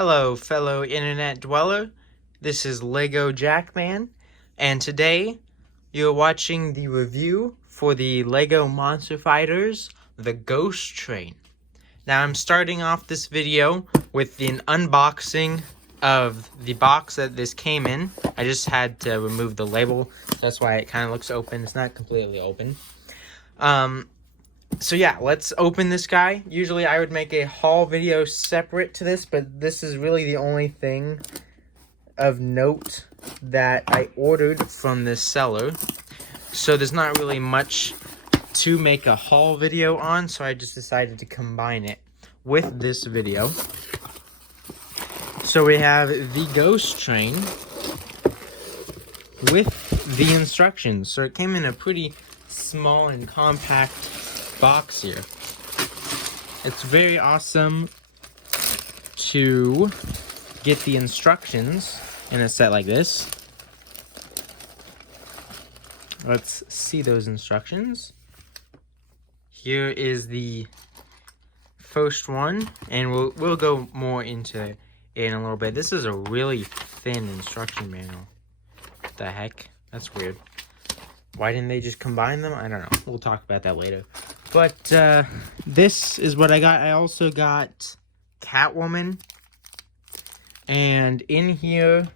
Hello, fellow internet dweller. This is Lego Jackman, and today you're watching the review for the Lego Monster Fighters, the Ghost Train. Now, I'm starting off this video with an unboxing of the box that this came in. I just had to remove the label, that's why it kind of looks open. It's not completely open. So yeah, let's open this guy. Usually I would make a haul video separate to this, but this is really the only thing of note that I ordered from this seller. So there's not really much to make a haul video on, so I just decided to combine it with this video. So we have the Ghost Train with the instructions. So it came in a pretty small and compact box here. It's very awesome to get the instructions in a set like this. Let's see those instructions. Here is the first one, and we'll go more into it in a little bit. This is a really thin instruction manual. What the heck? That's weird. Why didn't they just combine them? I don't know. We'll talk about that later. But this is what I got. I also got Catwoman. And in here,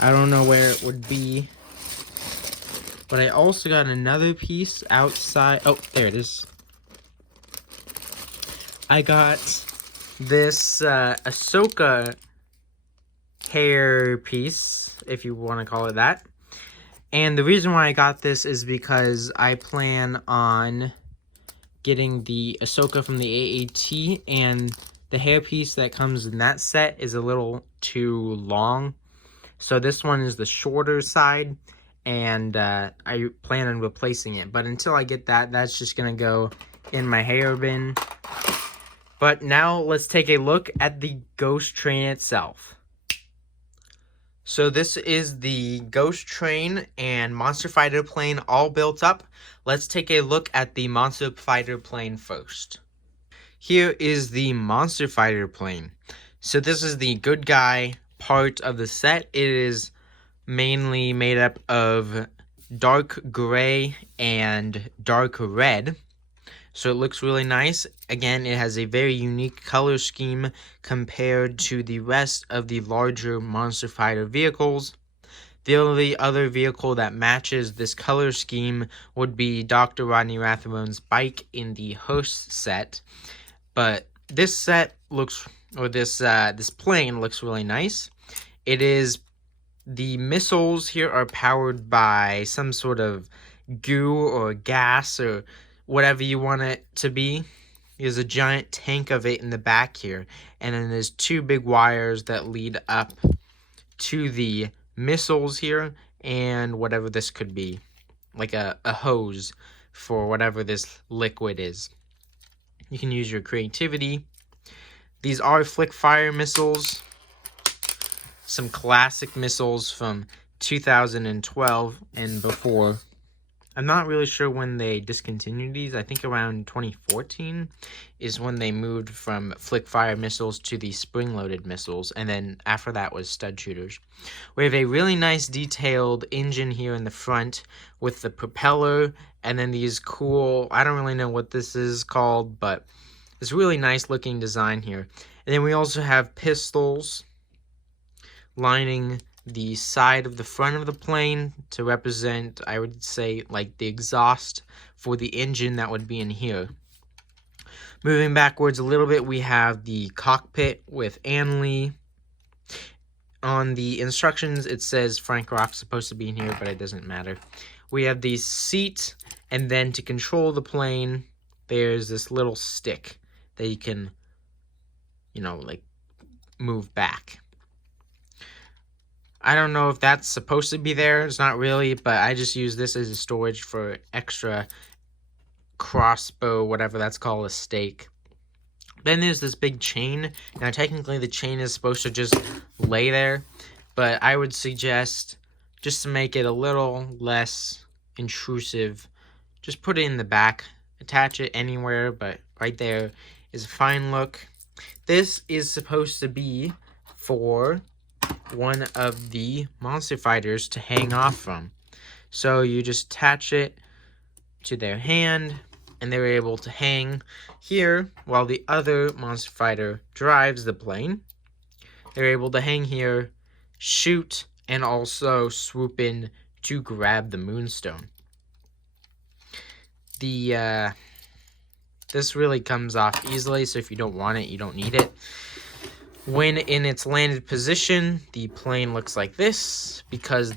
I don't know where it would be, but I also got another piece outside. Oh, there it is. I got this Ahsoka hair piece, if you want to call it that. And the reason why I got this is because I plan on getting the Ahsoka from the AAT, and the hairpiece that comes in that set is a little too long. So this one is the shorter side, and I plan on replacing it. But until I get that, that's just going to go in my hair bin. But now let's take a look at the Ghost Train itself. So this is the Ghost Train and Monster Fighter plane all built up. Let's take a look at the Monster Fighter plane first. Here is the Monster Fighter plane. So this is the good guy part of the set. It is mainly made up of dark gray and dark red. So it looks really nice. Again, it has a very unique color scheme compared to the rest of the larger Monster Fighter vehicles. The only other vehicle that matches this color scheme would be Dr. Rodney Rathbone's bike in the Hearse set. But this set looks, or this plane looks really nice. It is, the missiles here are powered by some sort of goo or gas or whatever you want it to be. There's a giant tank of it in the back here, and then there's two big wires that lead up to the missiles here, and whatever this could be, like a hose for whatever this liquid is. You can use your creativity. These are flick fire missiles, some classic missiles from 2012 and before. I'm not really sure when they discontinued these. I think around 2014 is when they moved from flick fire missiles to the spring-loaded missiles, and then after that was stud shooters. We have a really nice detailed engine here in the front with the propeller, and then these cool, I don't really know what this is called, but it's really nice looking design here. And then we also have pistols lining the side of the front of the plane to represent, I would say, like the exhaust for the engine that would be in here. Moving backwards a little bit, we have the cockpit with Ann Lee. On the instructions, it says Frank Rock's supposed to be in here, but it doesn't matter. We have the seat, and then to control the plane, there's this little stick that you can, like move back. I don't know if that's supposed to be there. It's not really, but I just use this as a storage for extra crossbow, whatever that's called, a stake. Then there's this big chain. Now, technically, the chain is supposed to just lay there, but I would suggest, just to make it a little less intrusive, just put it in the back. Attach it anywhere, but right there is a fine look. This is supposed to be for one of the monster fighters to hang off from. So you just attach it to their hand, and they're able to hang here while the other monster fighter drives the plane. They're able to hang here, shoot, and also swoop in to grab the moonstone. This really comes off easily, so if you don't want it, you don't need it. When in its landed position, the plane looks like this because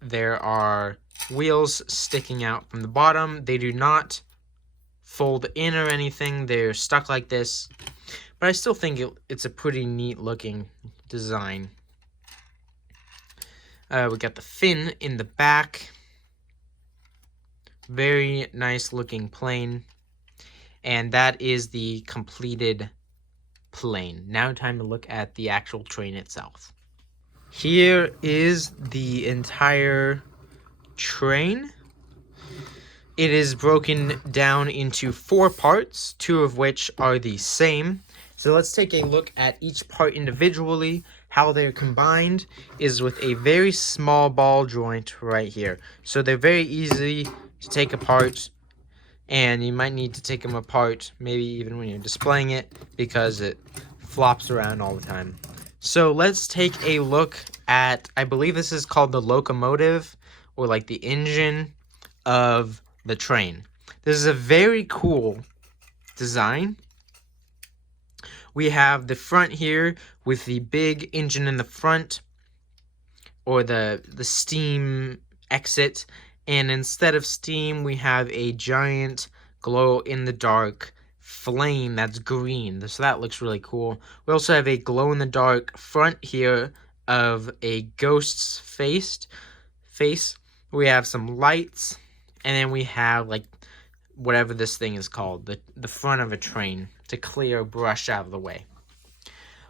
there are wheels sticking out from the bottom. They do not fold in or anything. They're stuck like this. But I still think it's a pretty neat looking design. We got the fin in the back. Very nice looking plane. And that is the completed plane. Now time to look at the actual train itself. Here is the entire train. It is broken down into 4 parts, 2 of which are the same. So let's take a look at each part individually. How they're combined is with a very small ball joint right here. So they're very easy to take apart, and you might need to take them apart maybe even when you're displaying it because it flops around all the time. So let's take a look at, I believe this is called the locomotive, or like the engine of the train. This is a very cool design. We have the front here with the big engine in the front, or the steam exit, and instead of steam we have a giant glow-in-the-dark flame that's green. So that looks really cool. We also have a glow-in-the-dark front here of a ghost's face. We have some lights, and then we have like whatever this thing is called, the front of a train to clear brush out of the way.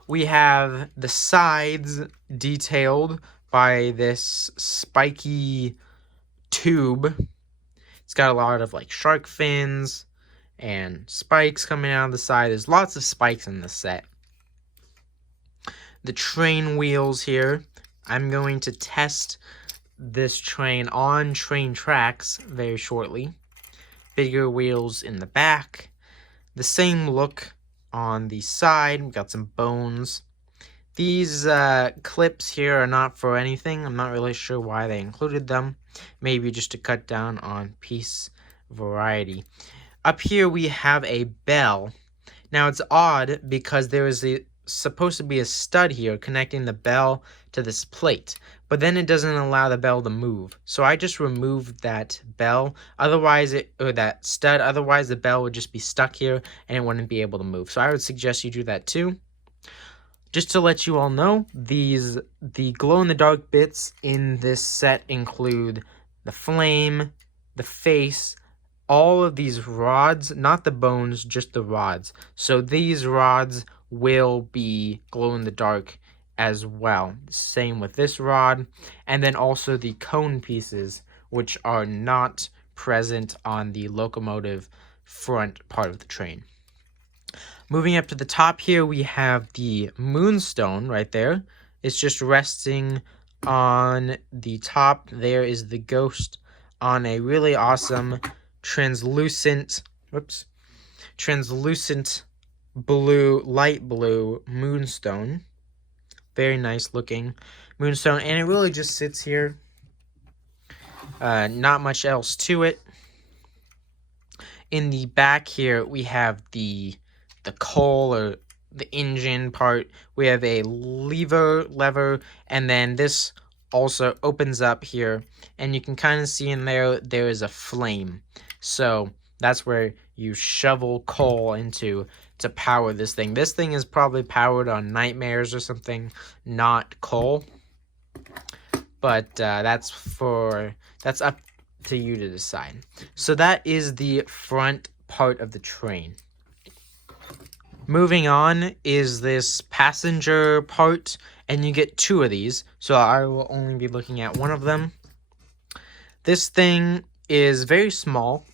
We have the sides detailed by this spiky tube. It's got a lot of like shark fins and spikes coming out of the side. There's lots of spikes in this set. The train wheels here. I'm going to test this train on train tracks very shortly. Bigger wheels in the back. The same look on the side. We got some bones. These clips here are not for anything. I'm not really sure why they included them. Maybe just to cut down on piece variety. Up here we have a bell. Now it's odd because there is supposed to be a stud here connecting the bell to this plate, but then it doesn't allow the bell to move. So I just removed that bell, that stud, otherwise the bell would just be stuck here and it wouldn't be able to move. So I would suggest you do that too. Just to let you all know, the glow-in-the-dark bits in this set include the flame, the face, all of these rods, not the bones, just the rods. So these rods will be glow-in-the-dark as well. Same with this rod, and then also the cone pieces, which are not present on the locomotive front part of the train. Moving up to the top here, we have the moonstone right there. It's just resting on the top. There is the ghost on a really awesome translucent blue, light blue moonstone. Very nice looking moonstone, and it really just sits here. Not much else to it. In the back here, we have the coal or the engine part. We have a lever, and then this also opens up here, and you can kind of see in there is a flame. So that's where you shovel coal into to power this thing. This thing is probably powered on nightmares or something, not coal. But that's up to you to decide. So that is the front part of the train. Moving on is this passenger part, and you get 2 of these, so I will only be looking at one of them. This thing is very small.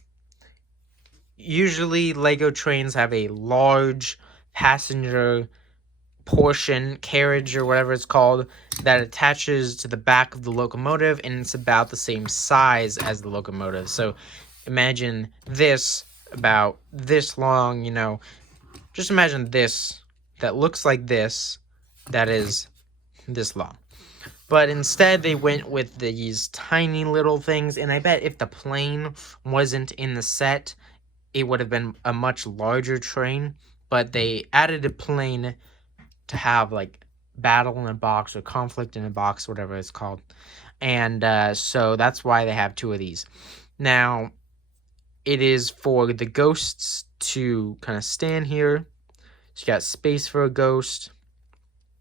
Usually Lego trains have a large passenger portion, carriage or whatever it's called, that attaches to the back of the locomotive, and it's about the same size as the locomotive. So imagine this about this long, you know, just imagine this that looks like this, that is this long. But instead they went with these tiny little things, and I bet if the plane wasn't in the set, it would have been a much larger train. But they added a plane to have like battle in a box or conflict in a box, whatever it's called. And so that's why they have two of these. Now, it is for the ghosts to kind of stand here. So you got space for a ghost.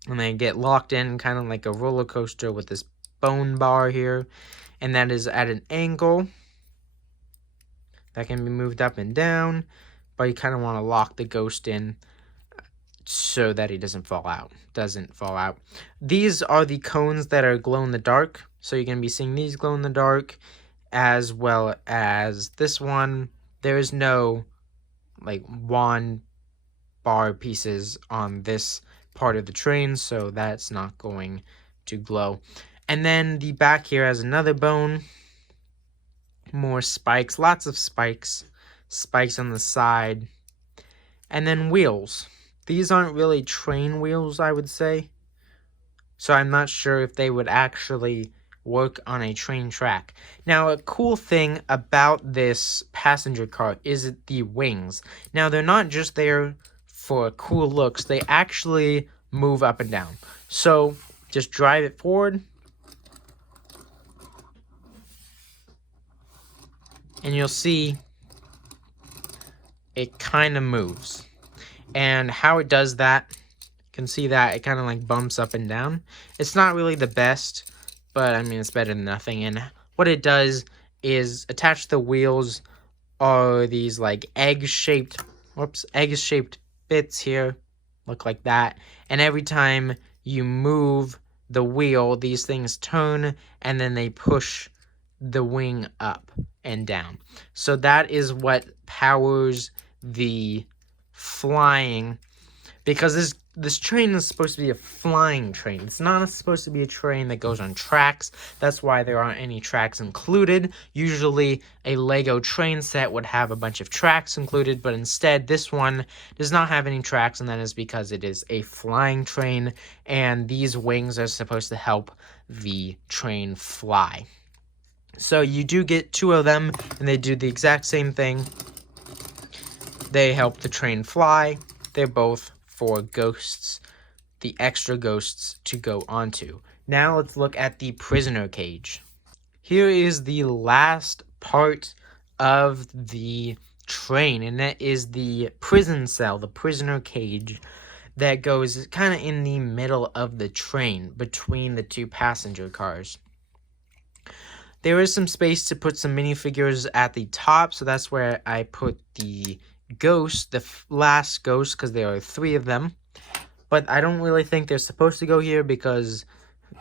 And they get locked in kind of like a roller coaster with this bone bar here. And that is at an angle. That can be moved up and down. But you kind of want to lock the ghost in so that he doesn't fall out. These are the cones that are glow in the dark. So you're going to be seeing these glow in the dark, as well as this one. There is no like wand bar pieces on this part of the train, so that's not going to glow. And then the back here has another bone. More spikes, lots of spikes. Spikes on the side. And then wheels. These aren't really train wheels, I would say. So I'm not sure if they would actually work on a train track. Now, a cool thing about this passenger car is the wings. Now, they're not just there for cool looks. They actually move up and down. So, just drive it forward. And you'll see it kind of moves. And how it does that, you can see that it kind of like bumps up and down. It's not really the best, but I mean, it's better than nothing. And what it does is attach the wheels are these like egg-shaped bits here, look like that. And every time you move the wheel, these things turn and then they push the wing up and down. So that is what powers the flying, because this train is supposed to be a flying train. It's not supposed to be a train that goes on tracks. That's why there aren't any tracks included. Usually a Lego train set would have a bunch of tracks included, but instead this one does not have any tracks, and that is because it is a flying train, and these wings are supposed to help the train fly. So you do get two of them, and they do the exact same thing. They help the train fly. They're both for ghosts, the extra ghosts to go onto. Now let's look at the prisoner cage. Here is the last part of the train, and that is the prison cell, the prisoner cage, that goes kind of in the middle of the train between the two passenger cars. There is some space to put some minifigures at the top, so that's where I put the ghost, the last ghost, because there are 3 of them. But I don't really think they're supposed to go here because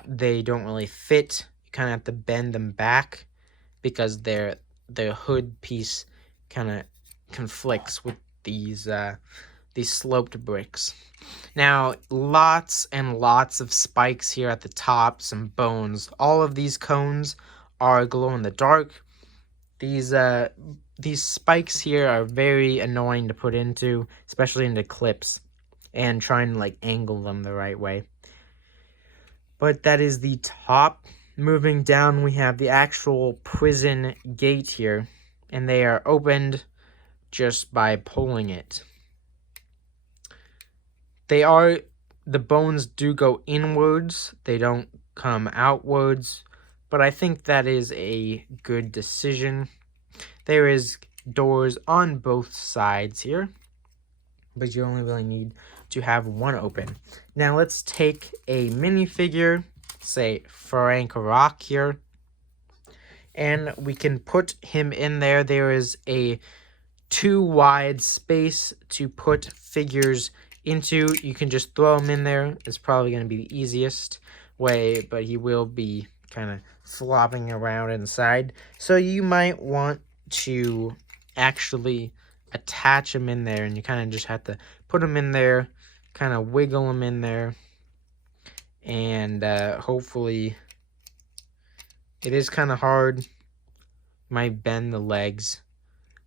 they don't really fit. You kind of have to bend them back because their hood piece kind of conflicts with these sloped bricks. Now, lots and lots of spikes here at the top, some bones. All of these cones are glow in the dark. These spikes here are very annoying to put into, especially into clips, and trying to like angle them the right way. But that is the top. Moving down, we have the actual prison gate here, and they are opened just by pulling it. The bones do go inwards, they don't come outwards, but I think that is a good decision. There is doors on both sides here, but you only really need to have one open. Now let's take a minifigure, say Frank Rock here, and we can put him in there. There is a 2 wide space to put figures into. You can just throw him in there. It's probably going to be the easiest way, but he will be kind of flopping around inside. So you might want to actually attach them in there, and you kind of just have to put them in there, kind of wiggle them in there, and hopefully it is kind of hard. Might bend the legs,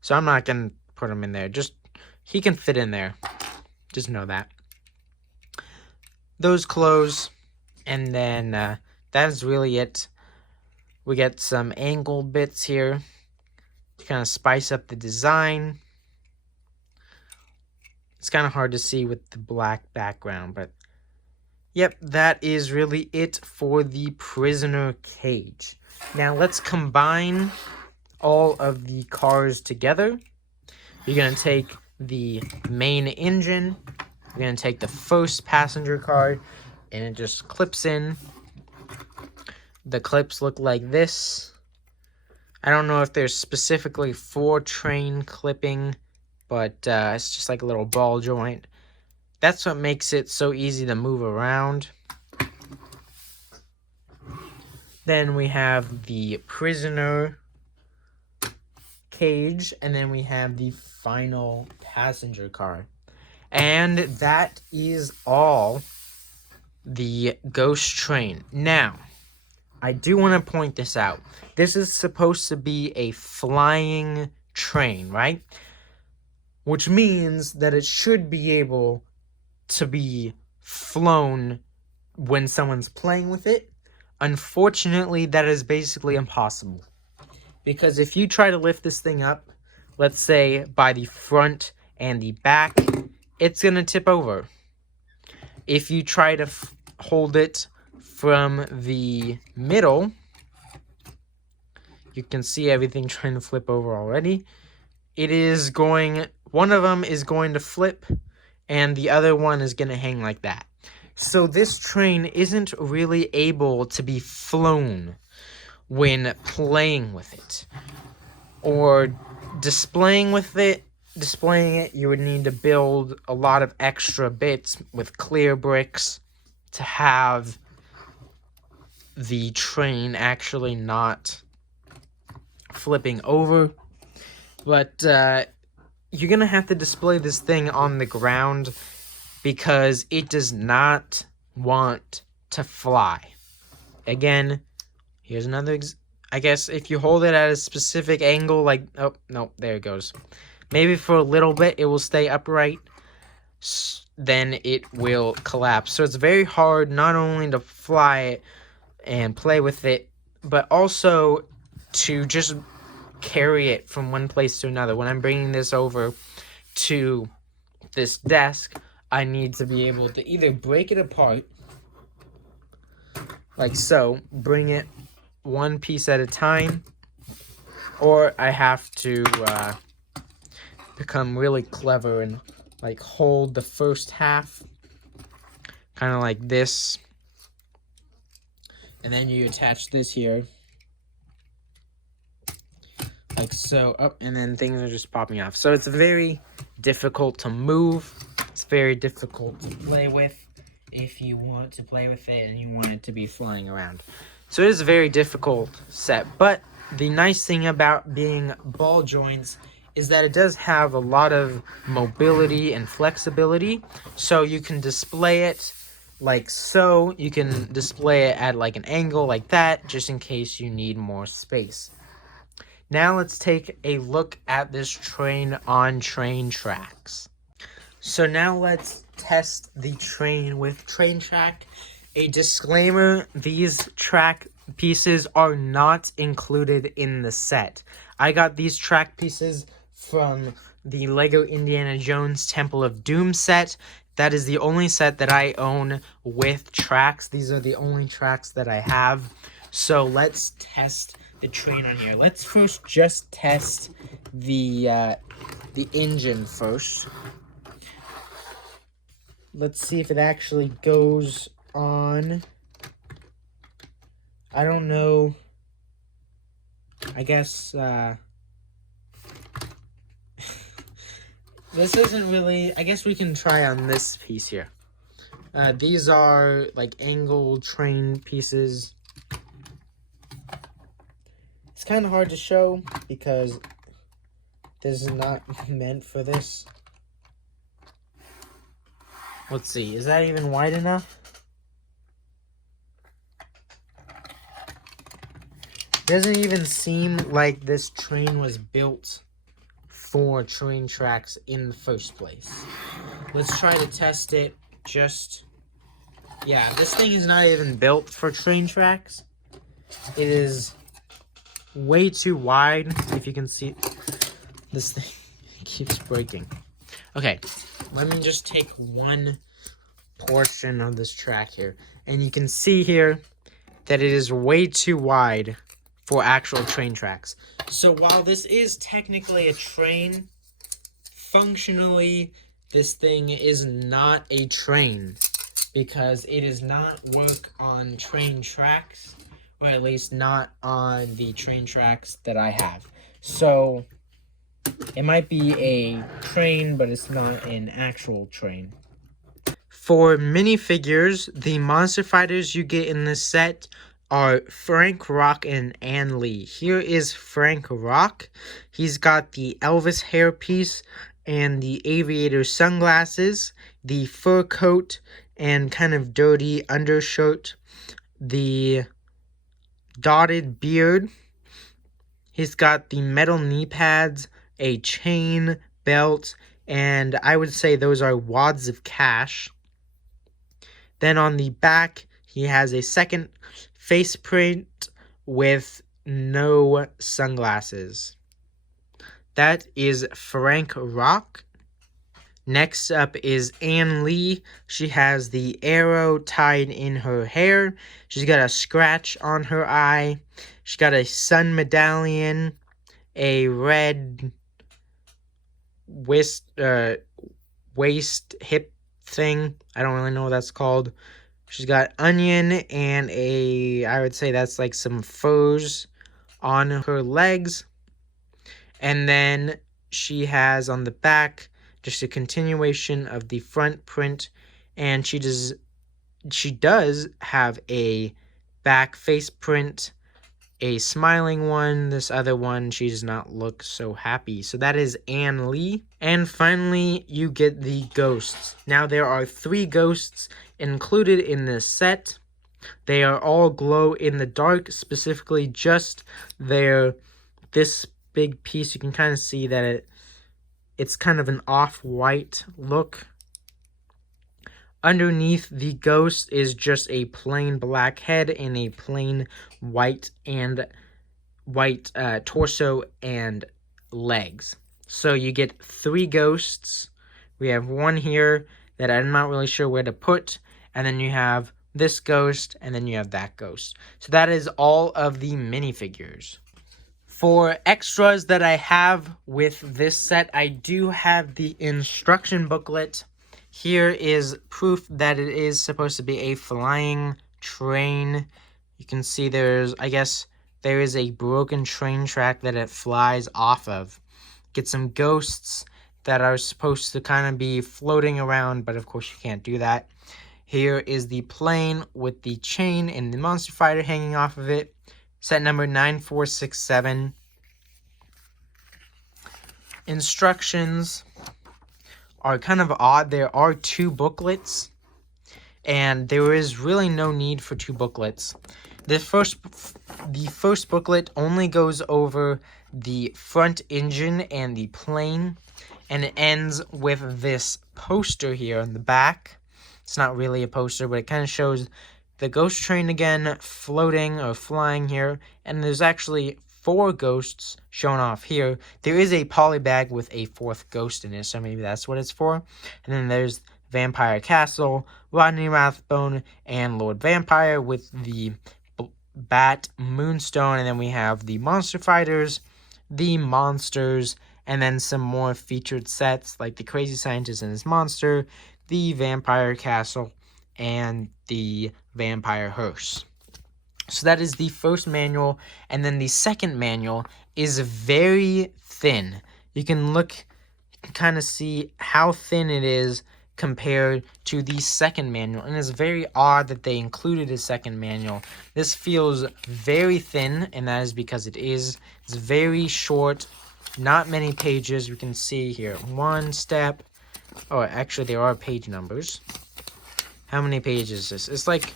so I'm not gonna put him in there. Just he can fit in there, just know that. Those close, and then that is really it. We get some angle bits here to kind of spice up the design. It's kind of hard to see with the black background, but yep, that is really it for the prisoner cage. Now let's combine all of the cars together. You're going to take the main engine, you're going to take the first passenger car, and it just clips in. The clips look like this. I don't know if they're specifically for train clipping, but it's just like a little ball joint. That's what makes it so easy to move around. Then we have the prisoner cage, and then we have the final passenger car. And that is all the ghost train. Now, I do want to point this out. This is supposed to be a flying train, right? Which means that it should be able to be flown when someone's playing with it. Unfortunately, that is basically impossible. Because if you try to lift this thing up, let's say by the front and the back, it's going to tip over. If you try to hold it from the middle, you can see everything trying to flip over already. One of them is going to flip, and the other one is going to hang like that. So this train isn't really able to be flown when playing with it or displaying it. You would need to build a lot of extra bits with clear bricks to have the train actually not flipping over. But you're gonna have to display this thing on the ground because it does not want to fly. Again, here's another I guess if you hold it at a specific angle, like, oh, no, there it goes. Maybe for a little bit it will stay upright, then it will collapse. So it's very hard not only to fly it and play with it, but also to just carry it from one place to another. When I'm bringing this over to this desk, I need to be able to either break it apart, like so, bring it one piece at a time, or I have to become really clever and like hold the first half kind of like this, and then you attach this here like so. Oh, and then things are just popping off. So it's very difficult to move. It's very difficult to play with if you want to play with it and you want it to be flying around. So it is a very difficult set, but the nice thing about being ball joints is that it does have a lot of mobility and flexibility. So you can display it like so. You can display it at like an angle like that, just in case you need more space. Now let's take a look at this train on train tracks. So now let's test the train with train track. A disclaimer, these track pieces are not included in the set. I got these track pieces from the Lego Indiana Jones Temple of Doom set. That is the only set that I own with tracks. These are the only tracks that I have. So let's test the train on here. Let's first just test the engine first. Let's see if it actually goes on. I don't know. I guess this isn't really. I guess we can try on this piece here. These are like angled train pieces. It's kind of hard to show because This is not meant for this. Let's see, is that even wide enough? Doesn't even seem like this train was built for train tracks in the first place. Let's try to test it. Yeah, this thing is not even built for train tracks. It is way too wide. If you can see, this thing keeps breaking. Okay, let me just take one portion of this track here. And you can see here that it is way too wide for actual train tracks. So while this is technically a train, functionally, this thing is not a train because it does not work on train tracks, or at least not on the train tracks that I have. So it might be a train, but it's not an actual train. For minifigures, the monster fighters you get in this set are Frank Rock and Ann Lee. Here is Frank Rock. He's got the Elvis hairpiece and the aviator sunglasses, the fur coat and kind of dirty undershirt, the dotted beard. He's got the metal knee pads, a chain, belt, and I would say those are wads of cash. Then on the back, he has a second face print with no sunglasses. That is Frank Rock. Next up is Ann Lee. She has the arrow tied in her hair. She's got a scratch on her eye. She's got a sun medallion, a red waist hip thing. I don't really know what that's called. She's got onion and I would say that's like some furs on her legs. And then she has on the back just a continuation of the front print, and she does have a back face print, a smiling one. This other one, she does not look so happy. So that is Ann Lee. And finally, you get the ghosts. Now, there are 3 ghosts included in this set. They are all glow in the dark, specifically just this big piece. You can kind of see that it's kind of an off-white look. Underneath the ghost is just a plain black head and a plain white torso and legs. So you get 3 ghosts. We have one here that I'm not really sure where to put, and then you have this ghost, and then you have that ghost. So that is all of the minifigures. For extras that I have with this set, I do have the instruction booklet. Here is proof that it is supposed to be a flying train. You can see there is a broken train track that it flies off of. Get some ghosts that are supposed to kind of be floating around, but of course you can't do that. Here is the plane with the chain and the monster fighter hanging off of it. Set number 9467. Instructions are kind of odd. There are 2 booklets, and there is really no need for 2 booklets. The first booklet only goes over the front engine and the plane, and it ends with this poster here on the back. It's not really a poster, but it kind of shows the ghost train again floating or flying here, and there's actually 4 ghosts shown off here. There is a poly bag with a 4th ghost in it, so maybe that's what it's for. And then there's Vampire Castle, Rodney Rathbone, and Lord Vampire with the Bat Moonstone, and then we have the Monster Fighters, the Monsters, and then some more featured sets like the Crazy Scientist and his monster, the Vampire Castle, and the Vampire Hearse. So that is the first manual, and then the second manual is very thin. You can kind of see how thin it is compared to the second manual, and it's very odd that they included a second manual. This feels very thin, and that is because it's very short, not many pages. We can see here, one step. Oh, actually, there are page numbers. How many pages is this? It's like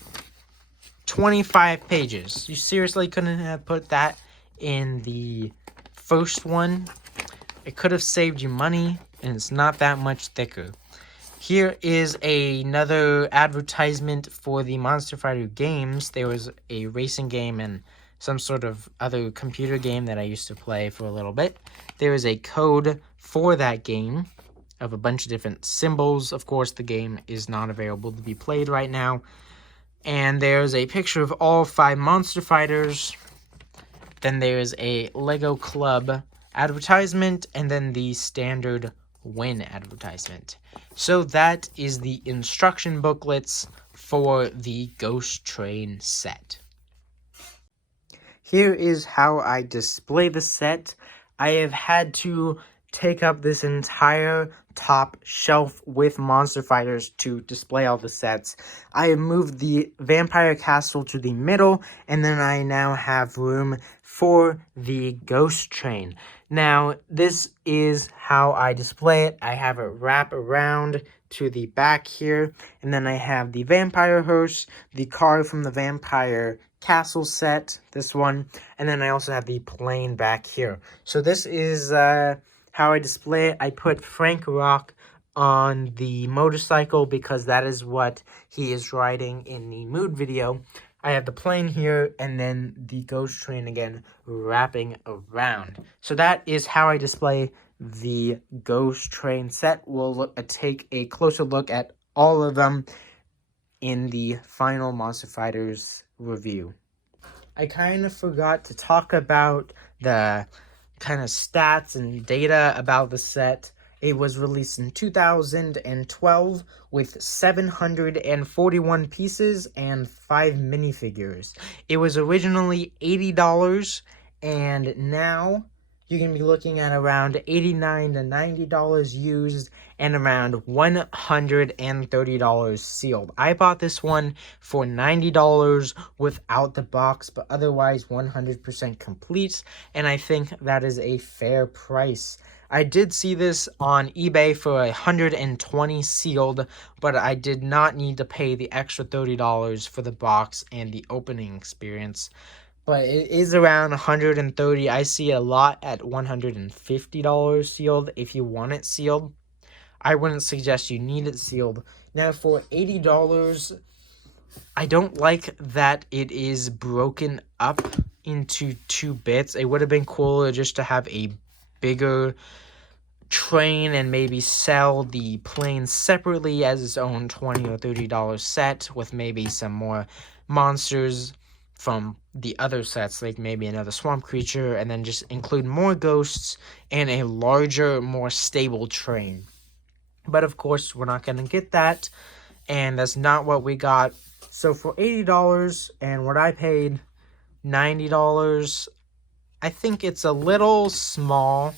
25 pages. You seriously couldn't have put that in the first one? It could have saved you money, and it's not that much thicker. Here is another advertisement for the Monster Fighter games. There was a racing game and some sort of other computer game that I used to play for a little bit. There is a code for that game of a bunch of different symbols. Of course, the game is not available to be played right now. And there's a picture of all 5 Monster Fighters. Then there's a Lego Club advertisement, and then the standard win advertisement. So that is the instruction booklets for the Ghost Train set. Here is how I display the set. I have had to take up this entire top shelf with Monster Fighters to display all the sets. I have moved the Vampire Castle to the middle, and then I now have room for the Ghost Train. Now, this is how I display it. I have it wrap around to the back here, and then I have the Vampire Hearse, the car from the Vampire Castle set, this one, and then I also have the plane back here. So this is how I display it. I put Frank Rock on the motorcycle because that is what he is riding in the mood video. I have the plane here, and then the Ghost Train again wrapping around. So that is how I display the Ghost Train set. We'll take a closer look at all of them in the final Monster Fighters review. I kind of forgot to talk about the kind of stats and data about the set. It was released in 2012 with 741 pieces and 5 minifigures. It was originally $80, and now you can be looking at around $89 to $90 used and around $130 sealed. I bought this one for $90 without the box, but otherwise 100% complete, and I think that is a fair price. I did see this on eBay for $120 sealed, but I did not need to pay the extra $30 for the box and the opening experience. But it is around $130. I see a lot at $150 sealed if you want it sealed. I wouldn't suggest you need it sealed. Now for $80, I don't like that it is broken up into 2 bits. It would have been cooler just to have a bigger train and maybe sell the plane separately as its own $20 or $30 set with maybe some more monsters from the other sets, like maybe another swamp creature, and then just include more ghosts and a larger, more stable train. But of course, we're not going to get that, and that's not what we got. So for $80 and what I paid, $90, I think it's a little small.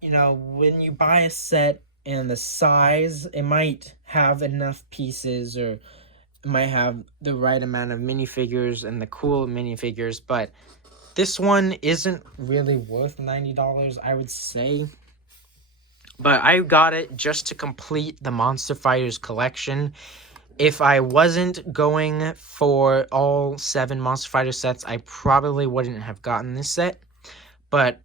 You know, when you buy a set and the size, it might have enough pieces or might have the right amount of minifigures and the cool minifigures, but this one isn't really worth $90, I would say. But I got it just to complete the Monster Fighters collection. If I wasn't going for all 7 Monster Fighter sets, I probably wouldn't have gotten this set, but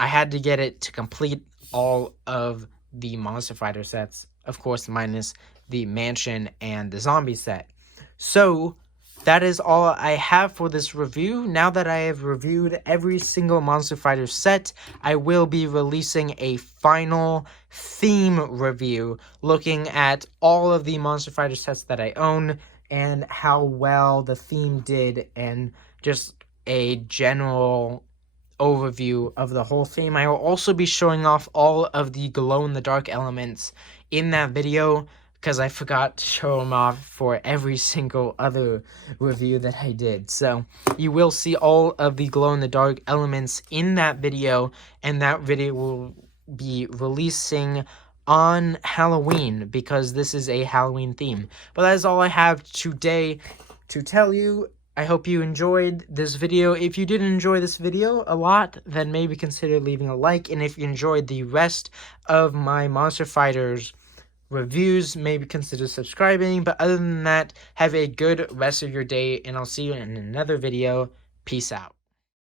I had to get it to complete all of the Monster Fighter sets, of course, minus the Mansion and the Zombie set. So, that is all I have for this review. Now that I have reviewed every single Monster Fighter set, I will be releasing a final theme review looking at all of the Monster Fighter sets that I own and how well the theme did and just a general overview of the whole theme. I will also be showing off all of the glow-in-the-dark elements in that video because I forgot to show them off for every single other review that I did. So you will see all of the glow-in-the-dark elements in that video, and that video will be releasing on Halloween because this is a Halloween theme. But that is all I have today to tell you. I hope you enjoyed this video. If you did enjoy this video a lot, then maybe consider leaving a like. And if you enjoyed the rest of my Monster Fighters reviews, maybe consider subscribing. But other than that, have a good rest of your day, and I'll see you in another video. Peace out.